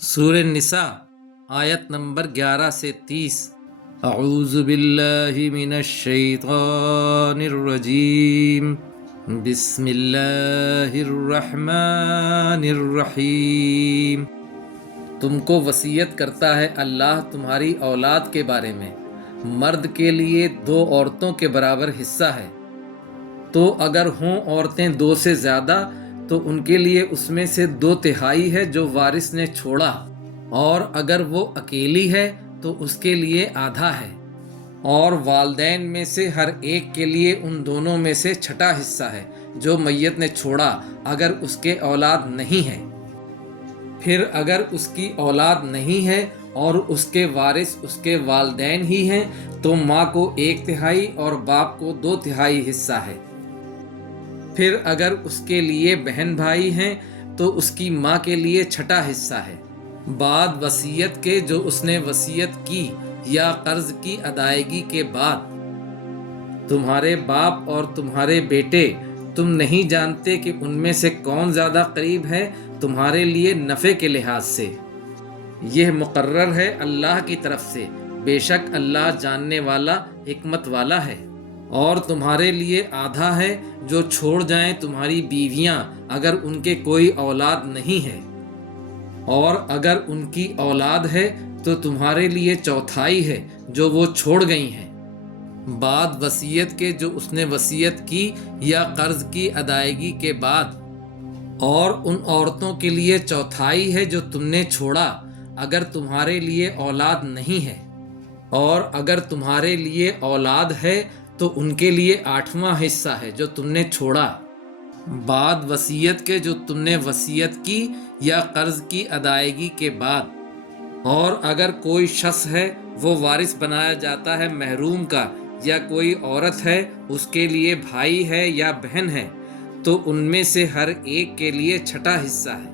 سورہ نساء آیت نمبر 11 سے 30۔ اعوذ باللہ من الشیطان الرجیم، بسم اللہ الرحمن الرحیم۔ تم کو وصیت کرتا ہے اللہ تمہاری اولاد کے بارے میں، مرد کے لیے 2 عورتوں کے برابر حصہ ہے، تو اگر ہوں عورتیں 2 سے زیادہ تو ان کے لیے اس میں سے 2/3 ہے جو وارث نے چھوڑا، اور اگر وہ اکیلی ہے تو اس کے لیے آدھا ہے، اور والدین میں سے ہر ایک کے لیے ان دونوں میں سے چھٹا حصہ ہے جو میت نے چھوڑا اگر اس کے اولاد نہیں ہے۔ پھر اگر اس کی اولاد نہیں ہے اور اس کے وارث اس کے والدین ہی ہیں تو ماں کو 1/3 اور باپ کو 2/3 حصہ ہے۔ پھر اگر اس کے لیے بہن بھائی ہیں تو اس کی ماں کے لیے چھٹا حصہ ہے، بعد وصیت کے جو اس نے وصیت کی یا قرض کی ادائیگی کے بعد۔ تمہارے باپ اور تمہارے بیٹے تم نہیں جانتے کہ ان میں سے کون زیادہ قریب ہے تمہارے لیے نفع کے لحاظ سے، یہ مقرر ہے اللہ کی طرف سے، بے شک اللہ جاننے والا حکمت والا ہے۔ اور تمہارے لیے آدھا ہے جو چھوڑ جائیں تمہاری بیویاں اگر ان کے کوئی اولاد نہیں ہے، اور اگر ان کی اولاد ہے تو تمہارے لیے 1/4 ہے جو وہ چھوڑ گئی ہیں، بعد وصیت کے جو اس نے وصیت کی یا قرض کی ادائیگی کے بعد۔ اور ان عورتوں کے لیے 1/4 ہے جو تم نے چھوڑا اگر تمہارے لیے اولاد نہیں ہے، اور اگر تمہارے لیے اولاد ہے تو ان کے لیے 8واں حصہ ہے جو تم نے چھوڑا، بعد وصیت کے جو تم نے وصیت کی یا قرض کی ادائیگی کے بعد۔ اور اگر کوئی شخص ہے وہ وارث بنایا جاتا ہے محروم کا، یا کوئی عورت ہے اس کے لیے بھائی ہے یا بہن ہے، تو ان میں سے ہر ایک کے لیے چھٹا حصہ ہے،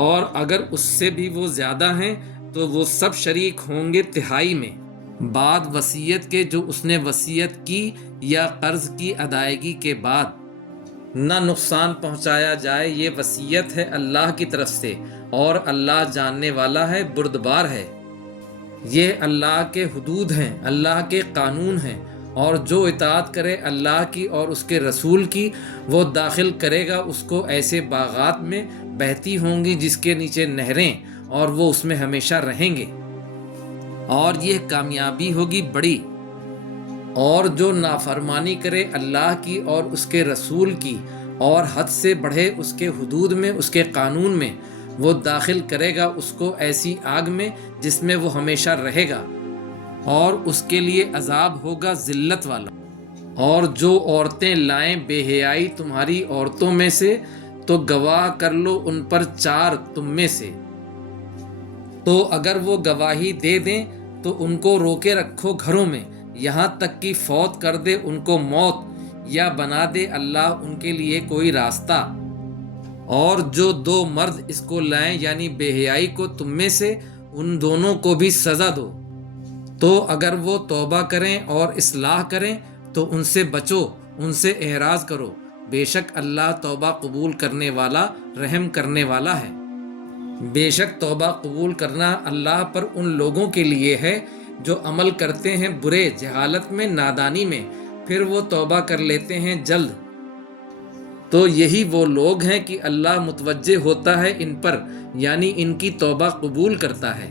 اور اگر اس سے بھی وہ زیادہ ہیں تو وہ سب شریک ہوں گے 1/3 میں، بعد وصیت کے جو اس نے وصیت کی یا قرض کی ادائیگی کے بعد۔ نہ نقصان پہنچایا جائے، یہ وصیت ہے اللہ کی طرف سے، اور اللہ جاننے والا ہے، بردبار ہے۔ یہ اللہ کے حدود ہیں، اللہ کے قانون ہیں، اور جو اطاعت کرے اللہ کی اور اس کے رسول کی، وہ داخل کرے گا اس کو ایسے باغات میں بہتی ہوں گی جس کے نیچے نہریں، اور وہ اس میں ہمیشہ رہیں گے، اور یہ کامیابی ہوگی بڑی۔ اور جو نافرمانی کرے اللہ کی اور اس کے رسول کی، اور حد سے بڑھے اس کے حدود میں، اس کے قانون میں، وہ داخل کرے گا اس کو ایسی آگ میں جس میں وہ ہمیشہ رہے گا، اور اس کے لیے عذاب ہوگا ذلت والا۔ اور جو عورتیں لائیں بے حیائی تمہاری عورتوں میں سے، تو گواہ کر لو ان پر 4 تم میں سے، تو اگر وہ گواہی دے دیں تو ان کو روکے رکھو گھروں میں یہاں تک کہ فوت کر دے ان کو موت، یا بنا دے اللہ ان کے لیے کوئی راستہ۔ اور جو 2 مرد اس کو لائیں یعنی بے حیائی کو تم میں سے، ان دونوں کو بھی سزا دو، تو اگر وہ توبہ کریں اور اصلاح کریں تو ان سے بچو، ان سے اعراض کرو، بے شک اللہ توبہ قبول کرنے والا، رحم کرنے والا ہے۔ بے شک توبہ قبول کرنا اللہ پر ان لوگوں کے لیے ہے جو عمل کرتے ہیں برے، جہالت میں، نادانی میں، پھر وہ توبہ کر لیتے ہیں جلد، تو یہی وہ لوگ ہیں کہ اللہ متوجہ ہوتا ہے ان پر، یعنی ان کی توبہ قبول کرتا ہے،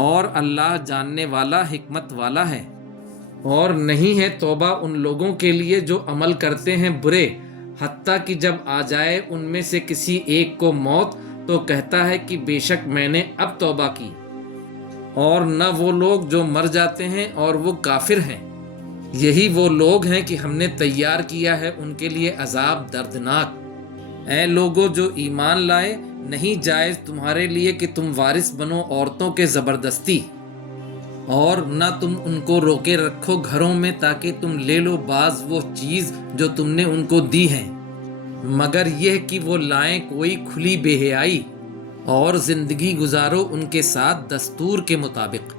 اور اللہ جاننے والا حکمت والا ہے۔ اور نہیں ہے توبہ ان لوگوں کے لیے جو عمل کرتے ہیں برے، حتیٰ کہ جب آ جائے ان میں سے کسی ایک کو موت تو کہتا ہے کہ بے شک میں نے اب توبہ کی، اور نہ وہ لوگ جو مر جاتے ہیں اور وہ کافر ہیں، یہی وہ لوگ ہیں کہ ہم نے تیار کیا ہے ان کے لیے عذاب دردناک۔ اے لوگو جو ایمان لائے، نہیں جائز تمہارے لیے کہ تم وارث بنو عورتوں کے زبردستی، اور نہ تم ان کو روکے رکھو گھروں میں تاکہ تم لے لو بعض وہ چیز جو تم نے ان کو دی ہیں، مگر یہ کہ وہ لائیں کوئی کھلی بے حیائی، اور زندگی گزارو ان کے ساتھ دستور کے مطابق۔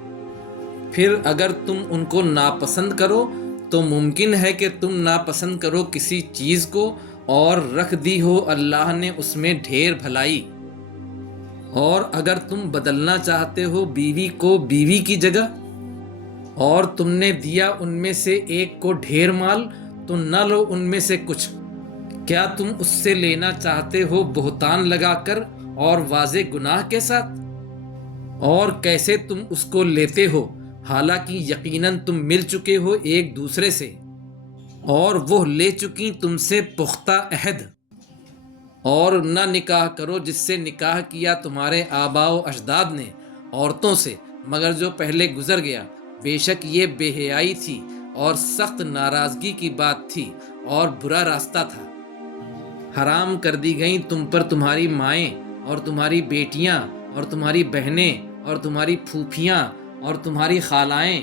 پھر اگر تم ان کو ناپسند کرو تو ممکن ہے کہ تم ناپسند کرو کسی چیز کو، اور رکھ دی ہو اللہ نے اس میں ڈھیر بھلائی۔ اور اگر تم بدلنا چاہتے ہو بیوی کو بیوی کی جگہ اور تم نے دیا ان میں سے ایک کو ڈھیر مال تو نہ لو ان میں سے کچھ، کیا تم اس سے لینا چاہتے ہو بہتان لگا کر اور واضح گناہ کے ساتھ؟ اور کیسے تم اس کو لیتے ہو حالانکہ یقیناً تم مل چکے ہو ایک دوسرے سے اور وہ لے چکی تم سے پختہ عہد؟ اور نہ نکاح کرو جس سے نکاح کیا تمہارے آباء و اجداد نے عورتوں سے مگر جو پہلے گزر گیا، بے شک یہ بے حیائی تھی اور سخت ناراضگی کی بات تھی اور برا راستہ تھا۔ حرام کر دی گئیں تم پر تمہاری مائیں اور تمہاری بیٹیاں اور تمہاری بہنیں اور تمہاری پھوپھیاں اور تمہاری خالائیں،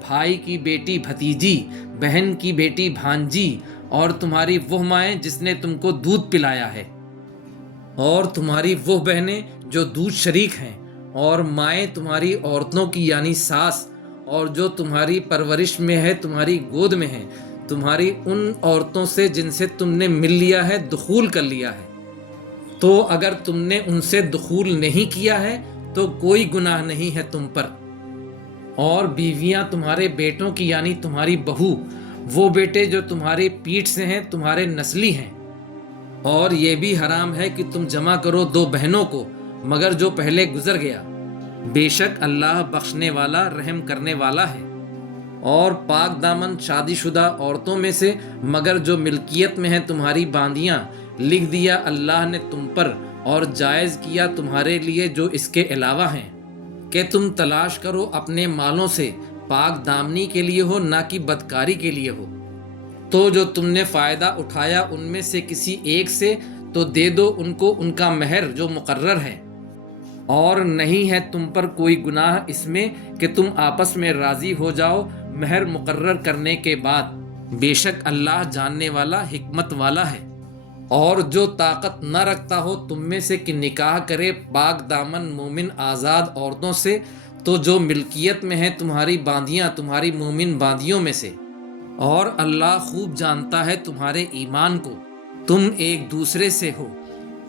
بھائی کی بیٹی بھتیجی، بہن کی بیٹی بھانجی، اور تمہاری وہ مائیں جس نے تم کو دودھ پلایا ہے، اور تمہاری وہ بہنیں جو دودھ شریک ہیں، اور مائیں تمہاری عورتوں کی یعنی ساس، اور جو تمہاری پرورش میں ہے تمہاری گود میں ہے، تمہاری ان عورتوں سے جن سے تم نے مل لیا ہے، دخول کر لیا ہے۔ تو اگر تم نے ان سے دخول نہیں کیا ہے تو کوئی گناہ نہیں ہے تم پر۔ اور بیویاں تمہارے بیٹوں کی یعنی تمہاری بہو، وہ بیٹے جو تمہاری پیٹھ سے ہیں تمہارے نسلی ہیں۔ اور یہ بھی حرام ہے کہ تم جمع کرو دو بہنوں کو مگر جو پہلے گزر گیا، بے شک اللہ بخشنے والا رحم کرنے والا ہے۔ اور پاک دامن شادی شدہ عورتوں میں سے مگر جو ملکیت میں ہیں تمہاری باندیاں، لکھ دیا اللہ نے تم پر اور جائز کیا تمہارے لیے جو اس کے علاوہ ہیں کہ تم تلاش کرو اپنے مالوں سے پاک دامنی کے لیے ہو نہ کہ بدکاری کے لیے ہو۔ تو جو تم نے فائدہ اٹھایا ان میں سے کسی ایک سے تو دے دو ان کو ان کا مہر جو مقرر ہے، اور نہیں ہے تم پر کوئی گناہ اس میں کہ تم آپس میں راضی ہو جاؤ مہر مقرر کرنے کے بعد، بے شک اللہ جاننے والا حکمت والا ہے۔ اور جو طاقت نہ رکھتا ہو تم میں سے کہ نکاح کرے پاک دامن مومن آزاد عورتوں سے تو جو ملکیت میں ہیں تمہاری باندیاں تمہاری مومن باندیوں میں سے، اور اللہ خوب جانتا ہے تمہارے ایمان کو، تم ایک دوسرے سے ہو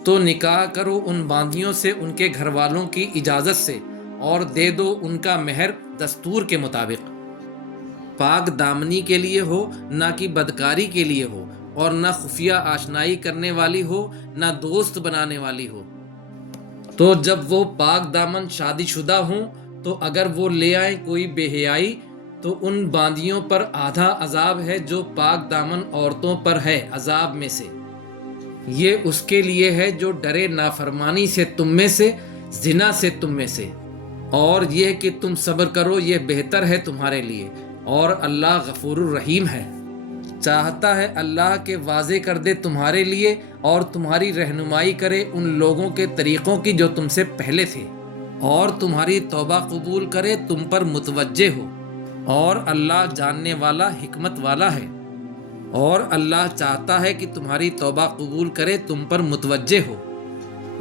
تو نکاح کرو ان باندیوں سے ان کے گھر والوں کی اجازت سے اور دے دو ان کا مہر دستور کے مطابق، پاک دامنی کے لیے ہو نہ کہ بدکاری کے لیے ہو، اور نہ خفیہ آشنائی کرنے والی ہو نہ دوست بنانے والی ہو۔ تو جب وہ پاک دامن شادی شدہ ہوں تو اگر وہ لے آئیں کوئی بے حیائی تو ان باندیوں پر آدھا عذاب ہے جو پاک دامن عورتوں پر ہے عذاب میں سے، یہ اس کے لیے ہے جو ڈرے نافرمانی سے تم میں سے، زنا سے تم میں سے، اور یہ کہ تم صبر کرو یہ بہتر ہے تمہارے لیے، اور اللہ غفور الرحیم ہے۔ چاہتا ہے اللہ کے واضح کر دے تمہارے لیے اور تمہاری رہنمائی کرے ان لوگوں کے طریقوں کی جو تم سے پہلے تھے، اور تمہاری توبہ قبول کرے تم پر متوجہ ہو، اور اللہ جاننے والا حکمت والا ہے۔ اور اللہ چاہتا ہے کہ تمہاری توبہ قبول کرے تم پر متوجہ ہو،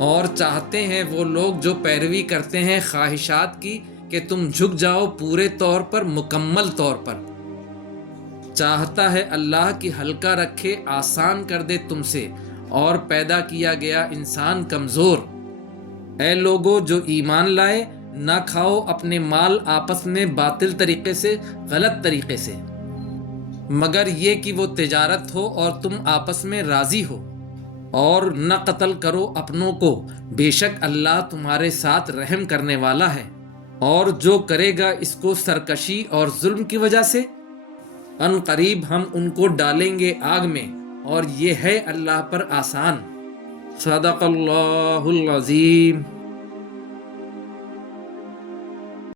اور چاہتے ہیں وہ لوگ جو پیروی کرتے ہیں خواہشات کی کہ تم جھک جاؤ پورے طور پر مکمل طور پر۔ چاہتا ہے اللہ کی ہلکا رکھے آسان کر دے تم سے، اور پیدا کیا گیا انسان کمزور۔ اے لوگو جو ایمان لائے، نہ کھاؤ اپنے مال آپس میں باطل طریقے سے، غلط طریقے سے، مگر یہ کہ وہ تجارت ہو اور تم آپس میں راضی ہو، اور نہ قتل کرو اپنوں کو، بے شک اللہ تمہارے ساتھ رحم کرنے والا ہے۔ اور جو کرے گا اس کو سرکشی اور ظلم کی وجہ سے، ان قریب ہم ان کو ڈالیں گے آگ میں، اور یہ ہے اللہ پر آسان۔ صدق اللہ العظیم۔